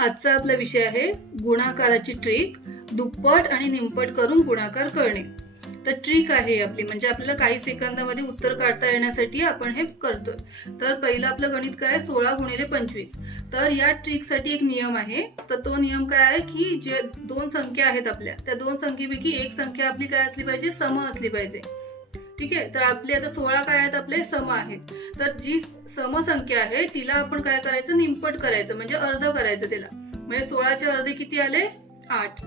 आजचा आपला विषय आहे गुणाकाराची ट्रिक दुप्पट आणि निमपट करून गुणाकार करणे. तर ट्रिक आहे आपली म्हणजे आपल्याला काही सेकंदामध्ये उत्तर काढता येण्यासाठी आपण हे करतोय. तर पहिलं आपलं गणित काय आहे? सोळा गुणिले पंचवीस. तर या ट्रिकसाठी एक नियम आहे. तर तो नियम काय आहे की जे दोन संख्या आहेत आपल्या त्या दोन संख्येपैकी एक संख्या आपली काय असली पाहिजे? सम असली पाहिजे. ठीक आहे? तर आपले आता सोळा काय आहेत? आपले सम आहेत. तर जी समसंख्या आहे तिला आपण काय करायचं? निमपट करायचं. म्हणजे अर्ध करायचं त्याला. म्हणजे सोळाचे अर्धे किती आले? आठ.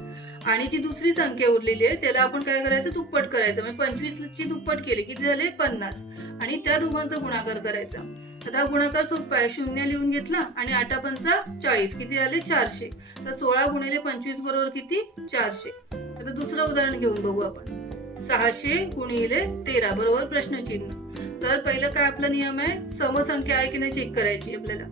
आणि जी दुसरी संख्या उरलेली आहे त्याला आपण काय करायचं? दुप्पट करायचं. म्हणजे पंचवीस ची दुप्पट केली. किती झाले? पन्नास. आणि त्या दोघांचा गुणाकार करायचा. आता हा गुणाकार सोपा आहे. शून्य लिहून घेतला आणि आठा पंचा चाळीस. किती झाले चारशे. तर सोळा गुणिले पंचवीस बरोबर किती? चारशे. आता दुसरं उदाहरण घेऊन बघू आपण. सहाशे गुणिले तेरा बरोबर? प्रश्नचिन्ह. तर पहिलं काय आपला नियम आहे? समसंख्या आहे की नाही चेक करायची आपल्याला?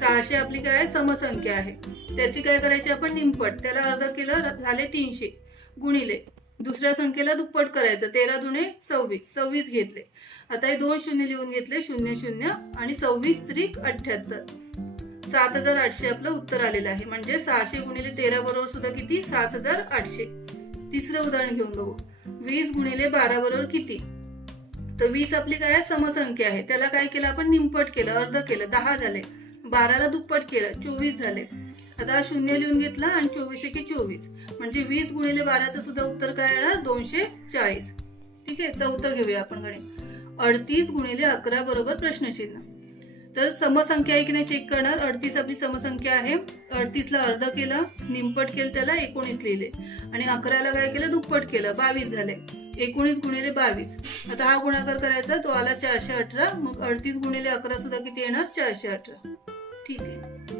सहाशे आपली काय आहे? समसंख्या आहे. त्याची काय करायची आपण? निमपट त्याला अर्ध केलं झाले तीनशे गुणिले. दुसऱ्या संख्येला दुप्पट करायचं. तेरा दुणे सव्वीस. सव्वीस घेतले. आता हे दोन शून्य लिहून घेतले. शून्य शून्य आणि सव्वीस त्रिक अठ्ठ्याहत्तर. सात हजार आठशे आपलं उत्तर आलेलं आहे. म्हणजे सहाशे गुणिले तेरा बरोबर सुद्धा किती? सात हजार आठशे. तिसरं उदाहरण घेऊन बघू. वीस गुणिले बारा बरोबर किती? तर वीस आपली काय समसंख्या आहे. त्याला काय केलं? आपण निमपट केलं अर्ध केलं दहा झाले. बाराला दुप्पट केलं चोवीस झाले. आता शून्य लिहून घेतला आणि चोवीस एके चोवीस. म्हणजे वीस गुणिले बाराचं सुद्धा उत्तर काय येणार? दोनशे चाळीस. ठीक आहे? चौथं घेऊया आपण गणित. अडतीस गुणिले अकरा बरोबर प्रश्नचिन्ह. तर समसंख्या आहे की नाही चेक करणार? अडतीस आपली समसंख्या आहे. अडतीसला अर्ध केलं निमपट केलं त्याला एकोणीस लिहिले. आणि अकराला काय केलं? दुप्पट केलं. बावीस झाले. एकोणीस गुणिले बावीस. आता हा गुणाकार करायचा तो आला चारशे अठरा. मग अडतीस गुणिले अकरा सुद्धा किती येणार? चारशे अठरा. ठीक आहे.